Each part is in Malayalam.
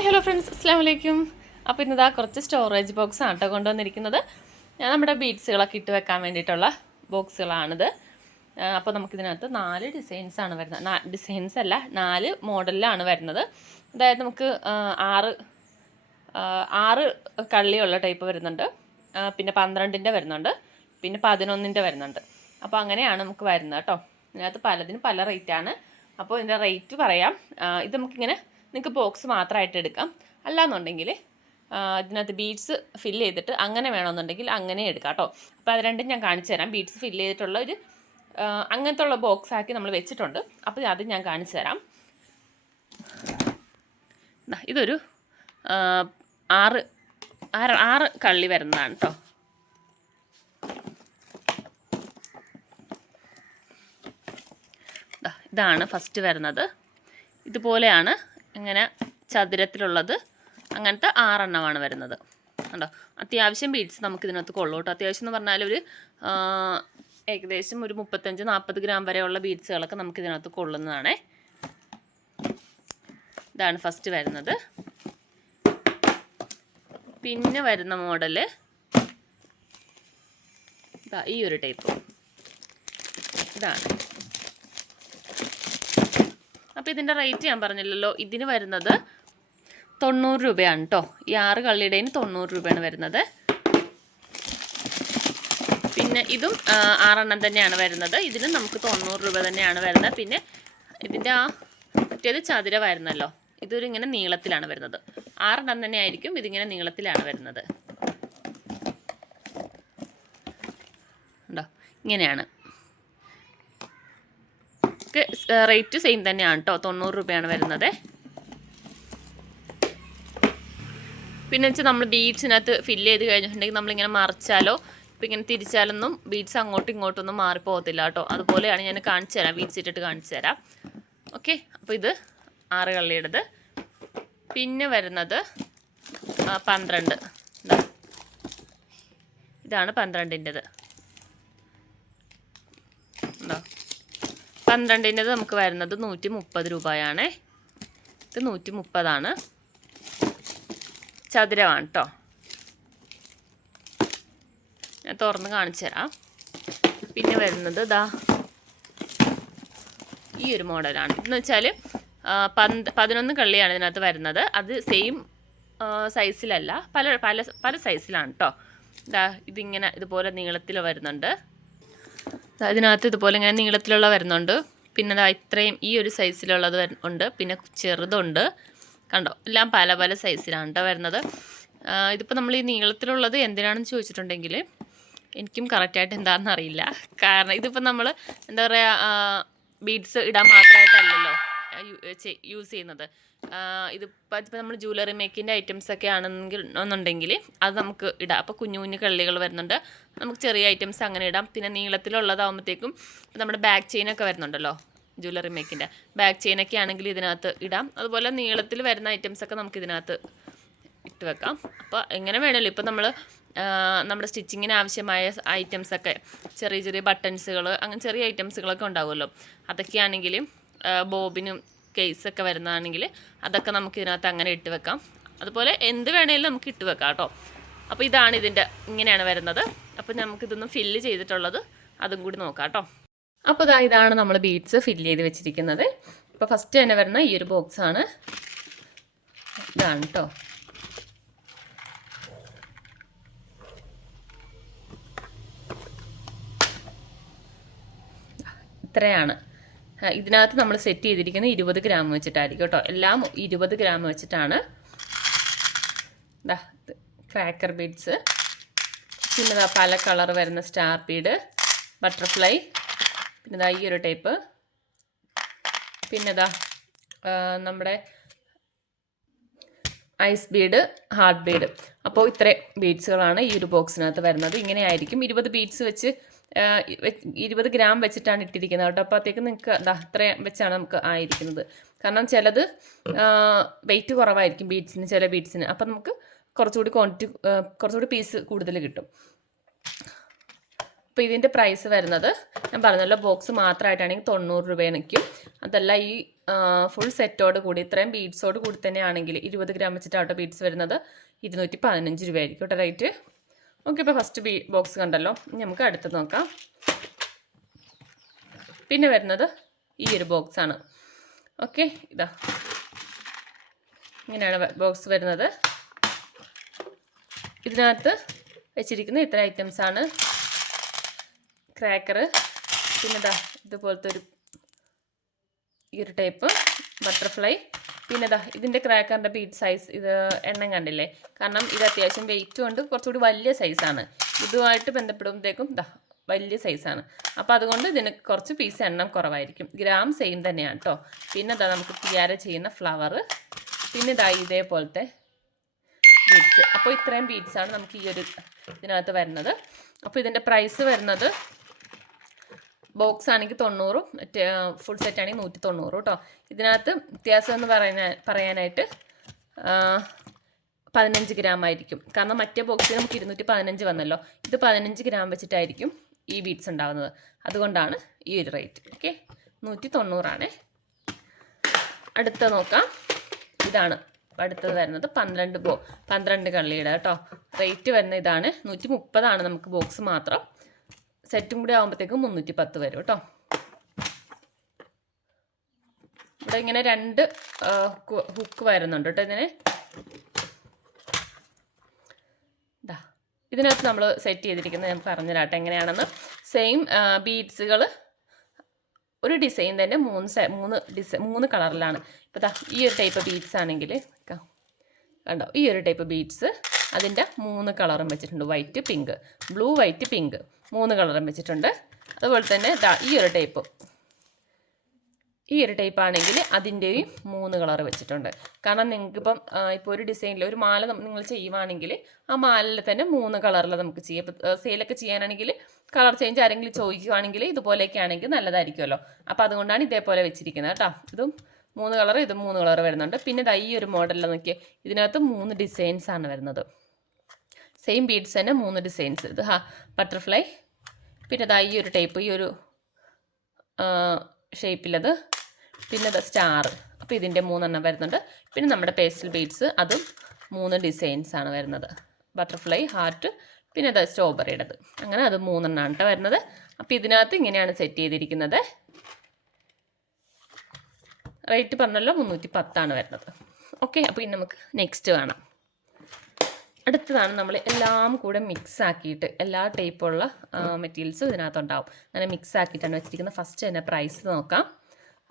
ഹായ് ഹലോ ഫ്രണ്ട്സ്, അസ്സാം വലൈക്കും. അപ്പോൾ ഇന്നതാ കുറച്ച് സ്റ്റോറേജ് ബോക്സാണ് കേട്ടോ കൊണ്ടുവന്നിരിക്കുന്നത്. നമ്മുടെ ബീഡ്സുകളൊക്കെ ഇട്ട് വെക്കാൻ വേണ്ടിയിട്ടുള്ള ബോക്സുകളാണിത്. അപ്പോൾ നമുക്കിതിനകത്ത് 4 ഡിസൈൻസാണ് വരുന്നത്. ഡിസൈൻസ് അല്ല, 4 മോഡലിലാണ് വരുന്നത്. അതായത് നമുക്ക് 6 കള്ളിയുള്ള ടൈപ്പ് വരുന്നുണ്ട്, പിന്നെ 12-ൻ്റെ വരുന്നുണ്ട്, പിന്നെ 11-ൻ്റെ വരുന്നുണ്ട്. അപ്പോൾ അങ്ങനെയാണ് നമുക്ക് വരുന്നത് കേട്ടോ. ഇതിനകത്ത് പലതിനും പല റേറ്റാണ്. അപ്പോൾ ഇതിൻ്റെ റേറ്റ് പറയാം. ഇത് നമുക്കിങ്ങനെ നിങ്ങൾക്ക് ബോക്സ് മാത്രമായിട്ട് എടുക്കാം. അല്ലാന്നുണ്ടെങ്കിൽ ഇതിനകത്ത് ബീഡ്സ് ഫില്ല് ചെയ്തിട്ട് അങ്ങനെ വേണമെന്നുണ്ടെങ്കിൽ അങ്ങനെ എടുക്കാം കേട്ടോ. അപ്പോൾ അത് രണ്ടും ഞാൻ കാണിച്ചു തരാം. ബീഡ്സ് ഫില്ല് ചെയ്തിട്ടുള്ള ഒരു അങ്ങനത്തെ ഉള്ള ബോക്സ് ആക്കി നമ്മൾ വെച്ചിട്ടുണ്ട്. അപ്പോൾ അത് ഞാൻ കാണിച്ചു തരാം. ഇതൊരു 6 കള്ളി വരുന്നതാണ് കേട്ടോ. ഇതാണ് ഫസ്റ്റ് വരുന്നത്. ഇതുപോലെയാണ് ഇങ്ങനെ ചതുരത്തിലുള്ളത്. അങ്ങനത്തെ 6 എണ്ണമാണ് വരുന്നത്. കണ്ടോ, അത്യാവശ്യം ബീഡ്സ് നമുക്ക് ഇതിനകത്ത് കൊള്ളൂ കേട്ടോ. അത്യാവശ്യം എന്ന് പറഞ്ഞാൽ ഒരു ഏകദേശം ഒരു 35-40 ഗ്രാം വരെയുള്ള ബീഡ്സുകളൊക്കെ നമുക്ക് ഇതിനകത്ത് കൊള്ളുന്നതാണേ. ഇതാണ് ഫസ്റ്റ് വരുന്നത്. പിന്നെ വരുന്ന മോഡല് ഈ ഒരു ടൈപ്പ്. ഇതാണ്. അപ്പോൾ ഇതിൻ്റെ റേറ്റ് ഞാൻ പറഞ്ഞില്ലല്ലോ. ഇതിന് വരുന്നത് 90 രൂപയാണ് കേട്ടോ. ഈ 6 കള്ളിയുടേന് 90 രൂപയാണ് വരുന്നത്. പിന്നെ ഇതും 6 എണ്ണം തന്നെയാണ് വരുന്നത്. ഇതിനും നമുക്ക് 90 രൂപ തന്നെയാണ് വരുന്നത്. പിന്നെ ഇതിൻ്റെ മറ്റേത് ചതുരമായിരുന്നല്ലോ, ഇതൊരു ഇങ്ങനെ നീളത്തിലാണ് വരുന്നത്. 6 എണ്ണം തന്നെ ആയിരിക്കും, ഇതിങ്ങനെ നീളത്തിലാണ് വരുന്നത്. ഉണ്ടോ, ഇങ്ങനെയാണ്. റേറ്റ് സെയിം തന്നെയാണ് കേട്ടോ. 90 രൂപയാണ് വരുന്നത്. പിന്നെ വെച്ചാൽ നമ്മൾ ബീഡ്സിനകത്ത് ഫില്ല് ചെയ്ത് കഴിഞ്ഞിട്ടുണ്ടെങ്കിൽ നമ്മളിങ്ങനെ മറിച്ചാലോ ഇപ്പം ഇങ്ങനെ തിരിച്ചാലൊന്നും ബീഡ്സ് അങ്ങോട്ടും ഇങ്ങോട്ടൊന്നും മാറിപ്പോകത്തില്ല കേട്ടോ. അതുപോലെയാണ് ഞാൻ കാണിച്ചു തരാം, ബീഡ്സ് ഇട്ടിട്ട് കാണിച്ചു തരാം. ഓക്കെ, അപ്പോൾ ഇത് 6 കള്ളിയുടേത്. പിന്നെ വരുന്നത് 12. ഇതാണ് 12-ൻ്റെത്. ഉണ്ടോ, 12-ൻ്റെത് നമുക്ക് വരുന്നത് 130 രൂപയാണേ. ഇത് 130 ചതുരമാണ് കേട്ടോ. ഞാൻ തുറന്ന് കാണിച്ചു തരാം. പിന്നെ വരുന്നത് ഈ ഒരു മോഡലാണ്. ഇതെന്ന് വെച്ചാൽ 11 കള്ളിയാണ് ഇതിനകത്ത് വരുന്നത്. അത് സെയിം സൈസിലല്ല, പല പല പല സൈസിലാണ് കേട്ടോ. ഇതിങ്ങനെ ഇതുപോലെ നീളത്തിൽ വരുന്നുണ്ട്. ഇതിനകത്ത് ഇതുപോലെ ഇങ്ങനെ നീളത്തിലുള്ള വരുന്നുണ്ട്. പിന്നെ ഇത്രയും ഈ ഒരു സൈസിലുള്ളത് ഉണ്ട്. പിന്നെ ചെറുതുണ്ട്. കണ്ടോ, എല്ലാം പല പല സൈസിലാണ് കേട്ടോ വരുന്നത്. ഇതിപ്പോൾ നമ്മൾ ഈ നീളത്തിലുള്ളത് എന്തിനാണെന്ന് ചോദിച്ചിട്ടുണ്ടെങ്കിൽ എനിക്കും കറക്റ്റായിട്ട് എന്താണെന്ന് അറിയില്ല. കാരണം ഇതിപ്പോൾ നമ്മൾ എന്താ പറയുക, ബീഡ്സ് ഇടാൻ മാത്രമായിട്ടല്ലല്ലോ യൂസ് ചെയ്യുന്നത്. ഇതിപ്പോൾ നമ്മൾ ജ്വല്ലറി മേക്കിൻ്റെ ഐറ്റംസൊക്കെ ആണെന്നുണ്ടെങ്കിൽ അത് നമുക്ക് ഇടാം. അപ്പോൾ കുഞ്ഞു കുഞ്ഞു കള്ളികൾ വരുന്നുണ്ട്, നമുക്ക് ചെറിയ ഐറ്റംസ് അങ്ങനെ ഇടാം. പിന്നെ നീളത്തിലുള്ളതാകുമ്പോഴത്തേക്കും നമ്മുടെ ബാക്ക് ചെയിനൊക്കെ വരുന്നുണ്ടല്ലോ, ജ്വല്ലറി മേക്കിൻ്റെ ബാക്ക് ചെയിനൊക്കെ ആണെങ്കിൽ ഇതിനകത്ത് ഇടാം. അതുപോലെ നീളത്തിൽ വരുന്ന ഐറ്റംസൊക്കെ നമുക്ക് ഇതിനകത്ത് ഇട്ട് വെക്കാം. അപ്പോൾ എങ്ങനെ വേണമല്ലോ. ഇപ്പോൾ നമ്മൾ നമ്മുടെ സ്റ്റിച്ചിങ്ങിന് ആവശ്യമായ ഐറ്റംസൊക്കെ, ചെറിയ ചെറിയ ബട്ടൺസുകൾ, അങ്ങനെ ചെറിയ ഐറ്റംസുകളൊക്കെ ഉണ്ടാവുമല്ലോ. അതൊക്കെയാണെങ്കിലും ബോബിനും കേസൊക്കെ വരുന്നതാണെങ്കിൽ അതൊക്കെ നമുക്ക് ഇതിനകത്ത് അങ്ങനെ ഇട്ട് വെക്കാം. അതുപോലെ എന്ത് വേണമെങ്കിലും നമുക്ക് ഇട്ട് വെക്കാം കേട്ടോ. അപ്പോൾ ഇതാണ് ഇതിൻ്റെ, ഇങ്ങനെയാണ് വരുന്നത്. അപ്പോൾ നമുക്കിതൊന്ന് ഫില്ല് ചെയ്തിട്ടുള്ളത് അതും കൂടി നോക്കാം കേട്ടോ. അപ്പോൾ ഇതാണ് നമ്മൾ ബീഡ്സ് ഫില്ല് ചെയ്ത് വെച്ചിരിക്കുന്നത്. ഇപ്പോൾ ഫസ്റ്റ് തന്നെ വരുന്ന ഈ ഒരു ബോക്സാണ്. ഇതാണ് കേട്ടോ. ഇത്രയാണ്. ഇതിനകത്ത് നമ്മൾ സെറ്റ് ചെയ്തിരിക്കുന്നത് 20 ഗ്രാം വെച്ചിട്ടായിരിക്കും കേട്ടോ. എല്ലാം 20 ഗ്രാം വെച്ചിട്ടാണ്. ക്രാക്കർ ബീഡ്സ്, പിന്നെ പല കളർ വരുന്ന സ്റ്റാർ ബീഡ്, ബട്ടർഫ്ലൈ, പിന്നെ ഈ ഒരു ടൈപ്പ്, പിന്നെ നമ്മുടെ ഐസ് ബീഡ്, ഹാർട്ട് ബീഡ്. അപ്പോൾ ഇത്രയും ബീഡ്സുകളാണ് ഈ ഒരു ബോക്സിനകത്ത് വരുന്നത്. ഇങ്ങനെ ആയിരിക്കും. 20 ബീഡ്സ് വെച്ച് 20 ഗ്രാം വെച്ചിട്ടാണ് ഇട്ടിരിക്കുന്നത് കേട്ടോ. അപ്പോഴത്തേക്ക് നിങ്ങൾക്ക് അത്രയും വെച്ചാണ് നമുക്ക് ആയിരിക്കുന്നത്. കാരണം ചിലത് വെയിറ്റ് കുറവായിരിക്കും ബീഡ്സിന്, ചില ബീഡ്സിന്. അപ്പം നമുക്ക് കുറച്ചുകൂടി പീസ് കൂടുതൽ കിട്ടും. അപ്പോൾ ഇതിൻ്റെ പ്രൈസ് വരുന്നത് ഞാൻ പറഞ്ഞല്ലോ, ബോക്സ് മാത്രമായിട്ടാണെങ്കിൽ 90 രൂപ നിൽക്കും. അതല്ല ഈ ഫുൾ സെറ്റോട് കൂടി ഇത്രയും ബീഡ്സോട് കൂടി തന്നെയാണെങ്കിൽ 20 ഗ്രാം വെച്ചിട്ടാട്ടോ ബീഡ്സ് വരുന്നത് 215 രൂപയായിരിക്കും കേട്ടോ റേറ്റ്. ഓക്കെ, ഇപ്പോൾ ഫസ്റ്റ് ബോക്സ് കണ്ടല്ലോ. ഇനി നമുക്ക് അടുത്ത് നോക്കാം. പിന്നെ വരുന്നത് ഈ ഒരു ബോക്സാണ്. ഓക്കെ, ഇതാ ഇങ്ങനെയാണ് ബോക്സ് വരുന്നത്. ഇതിനകത്ത് വെച്ചിരിക്കുന്ന ഇത്ര ഐറ്റംസാണ്. ക്രാക്കർ, പിന്നെ ഇതാ ഇതുപോലത്തെ ഈ ഒരു ടൈപ്പ് ബട്ടർഫ്ലൈ, പിന്നെ ഇതാ ഇതിൻ്റെ ക്രാക്കറിൻ്റെ ബീഡ് സൈസ് ഇത് എണ്ണം കണ്ടില്ലേ, കാരണം ഇത് അത്യാവശ്യം വെയിറ്റ് കൊണ്ട് കുറച്ചുകൂടി വലിയ സൈസാണ്. ഇതുമായിട്ട് ബന്ധപ്പെടുമ്പോഴത്തേക്കും ഇതാ വലിയ സൈസാണ്. അപ്പോൾ അതുകൊണ്ട് ഇതിന് കുറച്ച് പീസ് എണ്ണം കുറവായിരിക്കും. ഗ്രാം സെയിം തന്നെയാണ് കേട്ടോ. പിന്നെ ഇതാ നമുക്ക് തിയാര ചെയ്യുന്ന ഫ്ലവർ, പിന്നെ ഇതാ ഇതേപോലത്തെ ബീഡ്സ്. അപ്പോൾ ഇത്രയും ബീഡ്സാണ് നമുക്ക് ഈ ഒരു ഇതിനകത്ത് വരുന്നത്. അപ്പോൾ ഇതിൻ്റെ പ്രൈസ് വരുന്നത് ബോക്സ് ആണെങ്കിൽ 90, മറ്റേ ഫുൾ സെറ്റ് ആണെങ്കിൽ 190 കേട്ടോ. ഇതിനകത്ത് വ്യത്യാസം എന്ന് പറയാനായിട്ട് 15 ഗ്രാം ആയിരിക്കും. കാരണം മറ്റേ ബോക്സിൽ നമുക്ക് 215 വന്നല്ലോ, ഇത് 15 ഗ്രാം വെച്ചിട്ടായിരിക്കും ഈ ബീഡ്സ് ഉണ്ടാകുന്നത്. അതുകൊണ്ടാണ് ഈ ഒരു റേറ്റ്. ഓക്കെ, 190 അടുത്ത നോക്കാം. ഇതാണ് അടുത്തത് വരുന്നത് 12 കള്ളിയുടെ കേട്ടോ. റേറ്റ് വരുന്ന ഇതാണ് 130 നമുക്ക് ബോക്സ് മാത്രം. സെറ്റും കൂടി ആകുമ്പോഴത്തേക്കും 310 വരും കേട്ടോ. ഇവിടെ ഇങ്ങനെ 2 ഹുക്ക് വരുന്നുണ്ട് കേട്ടോ ഇതിന്. ഇതിനകത്ത് നമ്മൾ സെറ്റ് ചെയ്തിരിക്കുന്നത് ഞാൻ പറഞ്ഞുതരാട്ടെ എങ്ങനെയാണെന്ന്. സെയിം ബീഡ്സുകൾ ഒരു ഡിസൈൻ തന്നെ 3 കളറിലാണ്. ഇപ്പോൾ ഈ ഒരു ടൈപ്പ് ബീഡ്സ് ആണെങ്കിൽ കണ്ടോ, ഈ ഒരു ടൈപ്പ് ബീഡ്സ് അതിൻ്റെ 3 കളറും വെച്ചിട്ടുണ്ട്. White, pink, blue, white, pink 3 കളറും വെച്ചിട്ടുണ്ട്. അതുപോലെ തന്നെ ഈ ഒരു ടൈപ്പ് ആണെങ്കിൽ അതിൻ്റെയും 3 കളർ വെച്ചിട്ടുണ്ട്. കാരണം നിങ്ങൾക്കിപ്പം ഇപ്പോൾ ഒരു ഡിസൈനിൽ ഒരു മാല നിങ്ങൾ ചെയ്യുവാണെങ്കിൽ ആ മാലയിൽ തന്നെ 3 കളറിൽ നമുക്ക് ചെയ്യാം. ഇപ്പോൾ സെയിലൊക്കെ ചെയ്യാനാണെങ്കിൽ കളർ ചേഞ്ച് ആരെങ്കിലും ചോദിക്കുകയാണെങ്കിൽ ഇതുപോലെയൊക്കെ ആണെങ്കിൽ നല്ലതായിരിക്കുമല്ലോ. അപ്പോൾ അതുകൊണ്ടാണ് ഇതേപോലെ വെച്ചിരിക്കുന്നത് കേട്ടോ. ഇതും 3 കളർ, ഇതും 3 കളർ വരുന്നുണ്ട്. പിന്നെ ഈ ഒരു മോഡലിൽ നോക്കിയാൽ ഇതിനകത്ത് 3 ഡിസൈൻസാണ് വരുന്നത്. സെയിം ബീഡ്സ് തന്നെ 3 ഡിസൈൻസ്. ഇത് ബട്ടർഫ്ലൈ, പിന്നെ ഈ ഒരു ടൈപ്പ്, ഈ ഒരു ഷേപ്പിലത്, പിന്നെ സ്റ്റാർ. അപ്പോൾ ഇതിൻ്റെ 3 വരുന്നുണ്ട്. പിന്നെ നമ്മുടെ പേസ്റ്റൽ ബീഡ്സ്, അതും 3 ഡിസൈൻസാണ് വരുന്നത്. ബട്ടർഫ്ലൈ, ഹാർട്ട്, പിന്നെ സ്ട്രോബെറിയുടേത്. അങ്ങനെ അത് 3 കേട്ടോ വരുന്നത്. അപ്പോൾ ഇതിനകത്ത് ഇങ്ങനെയാണ് സെറ്റ് ചെയ്തിരിക്കുന്നത്. റേറ്റ് പറഞ്ഞല്ലോ 310 വരുന്നത്. ഓക്കെ, അപ്പോൾ ഇനി നമുക്ക് നെക്സ്റ്റ് കാണാം. അടുത്തതാണ് നമ്മൾ എല്ലാം കൂടെ മിക്സ് ആക്കിയിട്ട് എല്ലാ ടൈപ്പുള്ള മെറ്റീരിയൽസും ഇതിനകത്തുണ്ടാവും. അങ്ങനെ മിക്സ് ആക്കിയിട്ടാണ് വെച്ചിരിക്കുന്നത്. ഫസ്റ്റ് തന്നെ പ്രൈസ് നോക്കാം.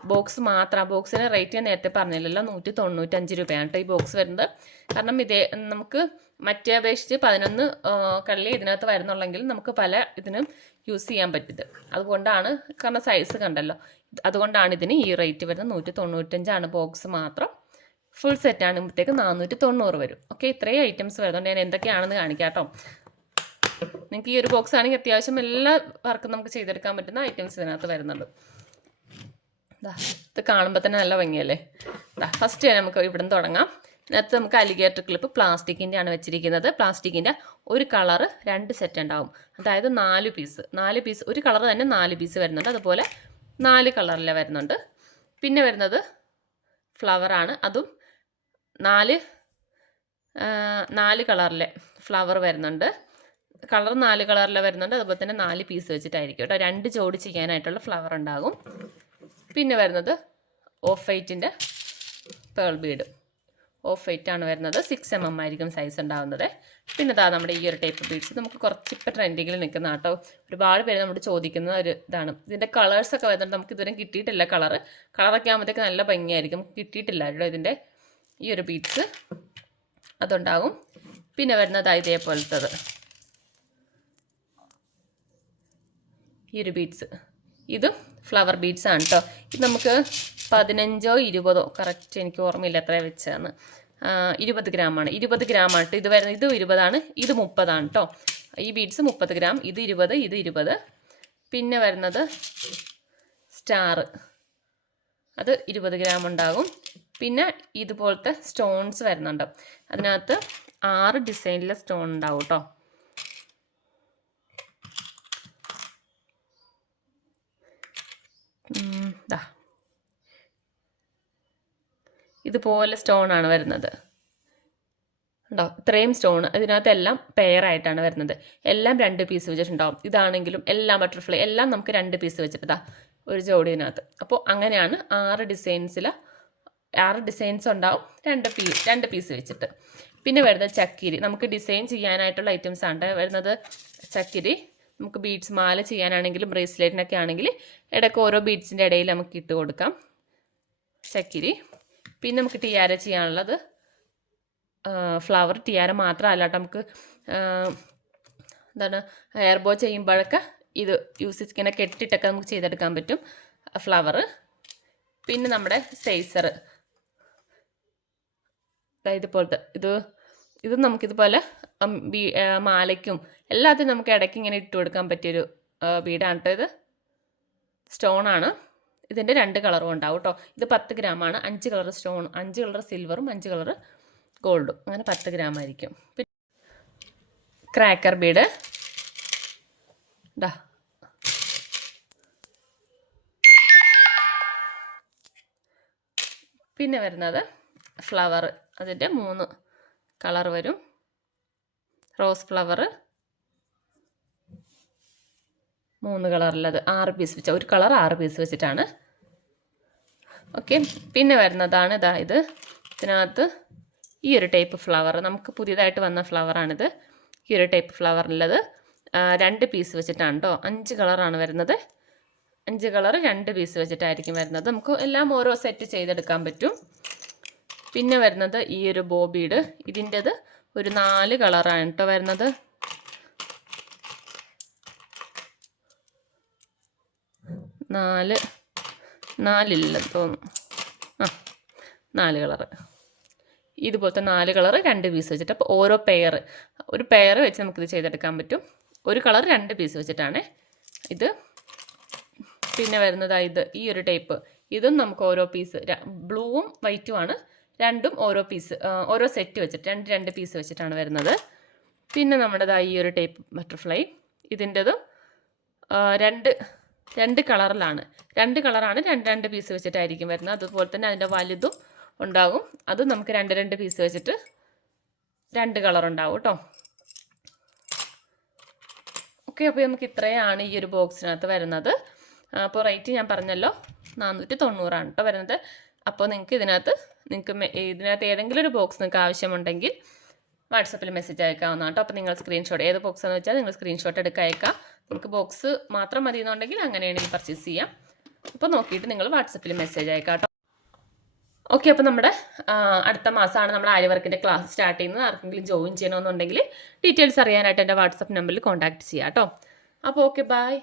ബോക്സ് മാത്രം, ബോക്സിന് റേറ്റ് ഞാൻ നേരത്തെ പറഞ്ഞില്ലല്ലോ, 195 രൂപയാണ് കേട്ടോ ഈ ബോക്സ് വരുന്നത്. കാരണം നമുക്ക് മറ്റേ അപേക്ഷിച്ച് 11 കള്ളി ഇതിനകത്ത് വരുന്നുള്ളെങ്കിൽ നമുക്ക് പല ഇതിനും യൂസ് ചെയ്യാൻ പറ്റിയത്. അതുകൊണ്ടാണ്, കാരണം സൈസ് കണ്ടല്ലോ, അതുകൊണ്ടാണ് ഇതിന് ഈ റേറ്റ് വരുന്നത്. 195 ബോക്സ് മാത്രം. ഫുൾ സെറ്റ് ആകുമ്പോഴത്തേക്ക് 490 വരും. ഓക്കെ, ഇത്രയും ഐറ്റംസ് വരുന്നുണ്ട്. ഞാൻ എന്തൊക്കെയാണെന്ന് കാണിക്കാം കേട്ടോ. നിങ്ങൾക്ക് ഈ ഒരു ബോക്സ് ആണെങ്കിൽ അത്യാവശ്യം എല്ലാ വർക്കും നമുക്ക് ചെയ്തെടുക്കാൻ പറ്റുന്ന ഐറ്റംസ് ഇതിനകത്ത് വരുന്നുണ്ട്. ഇത് കാണുമ്പോൾ തന്നെ നല്ല ഭംഗിയല്ലേ. ഫസ്റ്റ് നമുക്ക് ഇവിടെ നിന്ന് തുടങ്ങാം. ഇതിനകത്ത് നമുക്ക് അലിഗേറ്റർ ക്ലിപ്പ് പ്ലാസ്റ്റിക്കിൻ്റെ ആണ് വെച്ചിരിക്കുന്നത്. പ്ലാസ്റ്റിക്കിൻ്റെ ഒരു കളറ് 2 സെറ്റ് ഉണ്ടാവും. അതായത് 4 പീസ്, ഒരു കളർ തന്നെ 4 പീസ് വരുന്നുണ്ട്. അതുപോലെ 4 കളറിലെ വരുന്നുണ്ട്. പിന്നെ വരുന്നത് ഫ്ലവറാണ്. അതും 4 കളറിലെ ഫ്ലവർ വരുന്നുണ്ട്. കളർ 4 കളറിലെ വരുന്നുണ്ട്. അതുപോലെ തന്നെ 4 പീസ് വെച്ചിട്ടായിരിക്കും കേട്ടോ. 2 ജോഡി ചെയ്യാനായിട്ടുള്ള ഫ്ലവർ ഉണ്ടാകും. പിന്നെ വരുന്നത് ഓഫ് വൈറ്റിൻ്റെ പേൾ ബീഡ്, ഓഫ് വൈറ്റ് ആണ് വരുന്നത്. 6 mm ആയിരിക്കും സൈസ് ഉണ്ടാകുന്നത്. പിന്നെ നമ്മുടെ ഈ ഒരു ടൈപ്പ് ബീഡ്സ് നമുക്ക് കുറച്ച് ഇപ്പോൾ ട്രെൻഡിങ്ങിൽ നിൽക്കുന്ന കേട്ടോ. ഒരുപാട് പേര് നമ്മൾ ചോദിക്കുന്ന ഒരു ഇതാണ്. ഇതിൻ്റെ കളേഴ്സൊക്കെ വരുന്നുണ്ട്. നമുക്ക് ഇതുവരെ കിട്ടിയിട്ടില്ല. കളറൊക്കെ ആകുമ്പോഴത്തേക്ക് നല്ല ഭംഗിയായിരിക്കും. കിട്ടിയിട്ടില്ല കേട്ടോ ഇതിൻ്റെ ഈ ഒരു ബീഡ്സ്, അതുണ്ടാകും. പിന്നെ വരുന്നത് ഇതേപോലത്തത്, ഈ ഒരു ബീഡ്സ്, ഇതും ഫ്ലവർ ബീഡ്സ് ആണ് കേട്ടോ. ഇത് നമുക്ക് 15 or 20 കറക്റ്റ് എനിക്ക് ഓർമ്മയില്ല എത്ര വെച്ചാണ്. 20 ഗ്രാമാണ്. 20 ഗ്രാമാണ് കേട്ടോ ഇത് വരുന്നത്. ഇത് 20, ഇത് 30 കേട്ടോ. ഈ ബീഡ്സ് 30 ഗ്രാം, ഇത് 20, ഇത് 20. പിന്നെ വരുന്നത് സ്റ്റാർ, അത് 20 ഗ്രാം ഉണ്ടാകും. പിന്നെ ഇതുപോലത്തെ സ്റ്റോൺസ് വരുന്നുണ്ട്. അതിനകത്ത് 6 ഡിസൈനിലെ സ്റ്റോൺ ഉണ്ടാവും കേട്ടോ. ഇതുപോലെ സ്റ്റോണാണ് വരുന്നത്. ഉണ്ടോ? ഇത്രയും സ്റ്റോൺ ഇതിനകത്തെല്ലാം പെയറായിട്ടാണ് വരുന്നത്. എല്ലാം 2 പീസ് വെച്ചിട്ടുണ്ടാവും. ഇതാണെങ്കിലും എല്ലാം ബട്ടർഫ്ലൈ എല്ലാം നമുക്ക് 2 പീസ് വെച്ചിട്ട് ഒരു ജോഡിനകത്ത്. അപ്പോൾ അങ്ങനെയാണ് 6 ഡിസൈൻസ് ഉണ്ടാവും 2 പീസ് വെച്ചിട്ട്. പിന്നെ വരുന്നത് ചക്കിരി. നമുക്ക് ഡിസൈൻ ചെയ്യാനായിട്ടുള്ള ഐറ്റംസ് ആണ് വരുന്നത്. ചക്കിരി നമുക്ക് ബീഡ്സ് മാല ചെയ്യാനാണെങ്കിലും ബ്രേസ്ലെറ്റിനൊക്കെ ആണെങ്കിൽ ഇടയ്ക്ക് ഓരോ ബീഡ്സിൻ്റെ ഇടയിൽ നമുക്ക് ഇട്ട് കൊടുക്കാം ചക്കിരി. പിന്നെ നമുക്ക് ടിയാര ചെയ്യാനുള്ളത് ഫ്ലവർ. ടിയാര മാത്രമല്ല കേട്ടോ, നമുക്ക് എന്താണ് ഹെയർ ബോ ചെയ്യുമ്പോഴൊക്കെ ഇത് ഇങ്ങനെ കെട്ടിട്ടൊക്കെ നമുക്ക് ചെയ്തെടുക്കാൻ പറ്റും ഫ്ലവർ. പിന്നെ നമ്മുടെ സൈസർ ഇതുപോലത്തെ ഇത് നമുക്കിതുപോലെ മാലയ്ക്കും എല്ലാത്തിനും നമുക്ക് ഇടയ്ക്ക് ഇങ്ങനെ ഇട്ട് കൊടുക്കാൻ പറ്റിയൊരു ബീഡാണ് കേട്ടോ. ഇത് സ്റ്റോണാണ്. ഇതിൻ്റെ 2 കളറും ഉണ്ടാവും കേട്ടോ. ഇത് 10 ഗ്രാമാണ്. 5 കളർ സ്റ്റോൺ, 5 കളർ സിൽവറും 5 കളർ ഗോൾഡും, അങ്ങനെ 10 ഗ്രാം ആയിരിക്കും. പിന്നെ ക്രാക്കർ ബീഡ് ഇതാ, പിന്നെ വരുന്നത് ഫ്ലവർ. അതിൻ്റെ 3 കളർ വരും. റോസ് ഫ്ലവർ 3 കളറിലത് 6 പീസ് വെച്ച്, ഒരു കളർ 6 പീസ് വെച്ചിട്ടാണ്. ഓക്കെ. പിന്നെ വരുന്നതാണ് ഇത്. ഇതിനകത്ത് ഈ ഒരു ടൈപ്പ് ഫ്ലവർ നമുക്ക് പുതിയതായിട്ട് വന്ന ഫ്ലവറാണിത്. ഈ ഒരു ടൈപ്പ് ഫ്ലവറിലുള്ളത് 2 പീസ് വെച്ചിട്ടാണ് കേട്ടോ. 5 കളറാണ് വരുന്നത്. 5 കളർ 2 പീസ് വെച്ചിട്ടായിരിക്കും വരുന്നത്. നമുക്ക് എല്ലാം ഓരോ സെറ്റ് ചെയ്തെടുക്കാൻ പറ്റും. പിന്നെ വരുന്നത് ഈ ഒരു ബോബീഡ്. ഇതിൻ്റെത് ഒരു 4 കളറാണ് കേട്ടോ വരുന്നത്. 4 തോന്നുന്നു. 4 കളറ്. ഇതുപോലത്തെ 4 കളർ 2 പീസ് വെച്ചിട്ട്. അപ്പോൾ ഓരോ ഒരു പെയർ വെച്ച് നമുക്കിത് ചെയ്തെടുക്കാൻ പറ്റും. ഒരു കളർ 2 പീസ് വെച്ചിട്ടാണ് ഇത്. പിന്നെ വരുന്നത് ഈ ഒരു ടൈപ്പ്. ഇതും നമുക്ക് ഓരോ പീസ്, ബ്ലൂവും വൈറ്റുമാണ്, രണ്ടും ഓരോ പീസ്, ഓരോ സെറ്റ് വെച്ചിട്ട് 2 പീസ് വെച്ചിട്ടാണ് വരുന്നത്. പിന്നെ നമ്മുടെ ഈ ഒരു ടൈപ്പ് ബട്ടർഫ്ലൈ. ഇതിൻ്റെതും 2 കളറിലാണ്. 2 കളറാണ് 2 പീസ് വെച്ചിട്ടായിരിക്കും വരുന്നത്. അതുപോലെ തന്നെ അതിൻ്റെ വലുതും ഉണ്ടാകും. അത് നമുക്ക് 2 പീസ് വെച്ചിട്ട് 2 കളർ ഉണ്ടാവും കേട്ടോ. ഓക്കെ. അപ്പോൾ നമുക്ക് ഇത്രയാണ് ഈ ഒരു ബോക്സിനകത്ത് വരുന്നത്. അപ്പോൾ റേറ്റ് ഞാൻ പറഞ്ഞല്ലോ 490 കേട്ടോ വരുന്നത്. അപ്പോൾ നിങ്ങൾക്ക് ഇതിനകത്ത് ഏതെങ്കിലും ഒരു ബോക്സ് നിങ്ങൾക്ക് ആവശ്യമുണ്ടെങ്കിൽ വാട്സപ്പിൽ മെസ്സേജ് അയക്കാവുന്നതാണ് കേട്ടോ. അപ്പോൾ നിങ്ങൾ സ്ക്രീൻഷോട്ട് ഏത് ബോക്സാണെന്ന് വെച്ചാൽ നിങ്ങൾ സ്ക്രീൻഷോട്ട് എടുക്കുക അയക്കാം. നിങ്ങൾക്ക് ബോക്സ് മാത്രം മതി എന്നുണ്ടെങ്കിൽ അങ്ങനെയാണെങ്കിൽ പർച്ചേസ് ചെയ്യാം. അപ്പോൾ നോക്കിയിട്ട് നിങ്ങൾ വാട്സപ്പിൽ മെസ്സേജ് അയക്കാം കേട്ടോ. ഓക്കെ. അപ്പോൾ നമ്മുടെ അടുത്ത മാസമാണ് നമ്മൾ ആര്യ വർക്കിൻ്റെ ക്ലാസ് സ്റ്റാർട്ട് ചെയ്യുന്നത്. ആർക്കെങ്കിലും ജോയിൻ ചെയ്യണമെന്നുണ്ടെങ്കിൽ ഡീറ്റെയിൽസ് അറിയാനായിട്ട് എൻ്റെ വാട്സപ്പ് നമ്പറിൽ കോൺടാക്റ്റ് ചെയ്യാം കേട്ടോ. അപ്പോൾ ഓക്കെ, ബൈ.